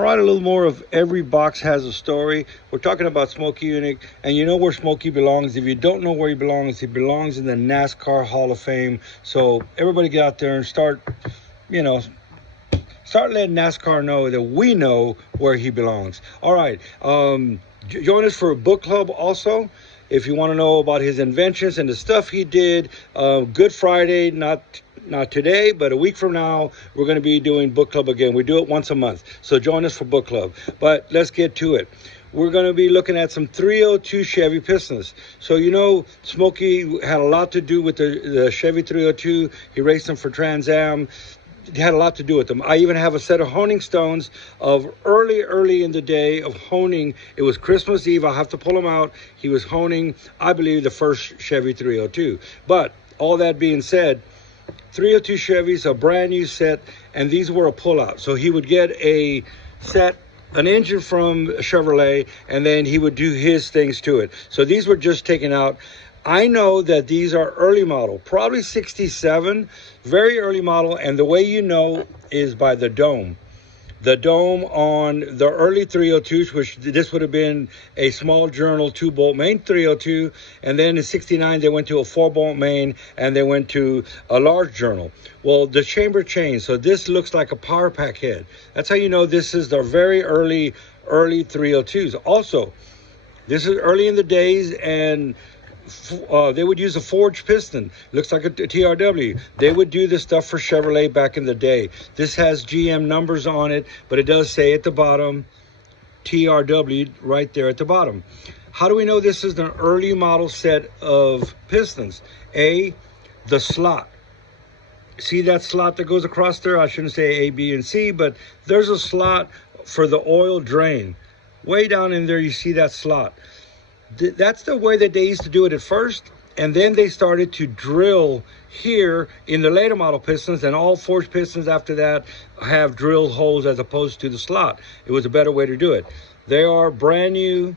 All right, a little more of every box has a story. We're talking about Smokey Unique, and you know where Smokey belongs. If you don't know where he belongs in the NASCAR Hall of Fame. So everybody get out there and start letting NASCAR know that we know where he belongs. All right, join us for a book club also. If you want to know about his inventions and the stuff he did, Good Friday, not today, but a week from now, we're going to be doing book club again. We do it once a month. So join us for book club. But let's get to it. We're going to be looking at some 302 Chevy Pistons. So, you know, Smokey had a lot to do with the Chevy 302. He raced them for Trans Am. It had a lot to do with them. I even have a set of honing stones of early in the day of honing. It was Christmas Eve. I'll have to pull them out. He was honing, I believe, the first Chevy 302. But all that being said, 302 Chevys, a brand new set, and these were a pullout. So he would get a set, an engine from Chevrolet, and then he would do his things to it. So these were just taken out. I know that these are early model, probably 67, very early model, and the way you know is by the dome. The dome on the early 302s, which this would have been a small journal 2-bolt main 302, and then in 69 they went to a 4-bolt main, and they went to a large journal. Well, the chamber changed, so this looks like a power pack head. That's how you know this is the very early 302s. Also, this is early in the days, and they would use a forged piston. Looks like a TRW. They would do this stuff for Chevrolet back in the day. This has GM numbers on it, but it does say at the bottom TRW right there at the bottom. How do we know this is an early model set of pistons? A, the slot. See that slot that goes across there? I shouldn't say A, B, and C, but there's a slot for the oil drain. Way down in there, you see that slot. That's the way that they used to do it at first, and then they started to drill here in the later model pistons, and all forged pistons after that have drill holes as opposed to the slot. It was a better way to do it. They are brand new,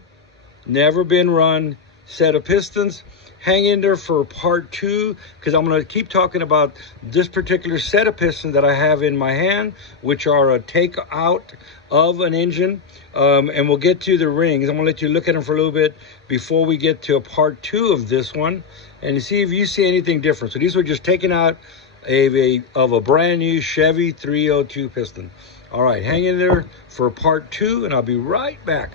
never been run set of pistons. Hang in there for part 2, because I'm going to keep talking about this particular set of pistons that I have in my hand, which are a take out of an engine. And we'll get to the rings. I'm going to let you look at them for a little bit before we get to a part 2 of this one, and see if you see anything different. So these were just taken out of a brand new Chevy 302 piston. All right, hang in there for part 2, and I'll be right back.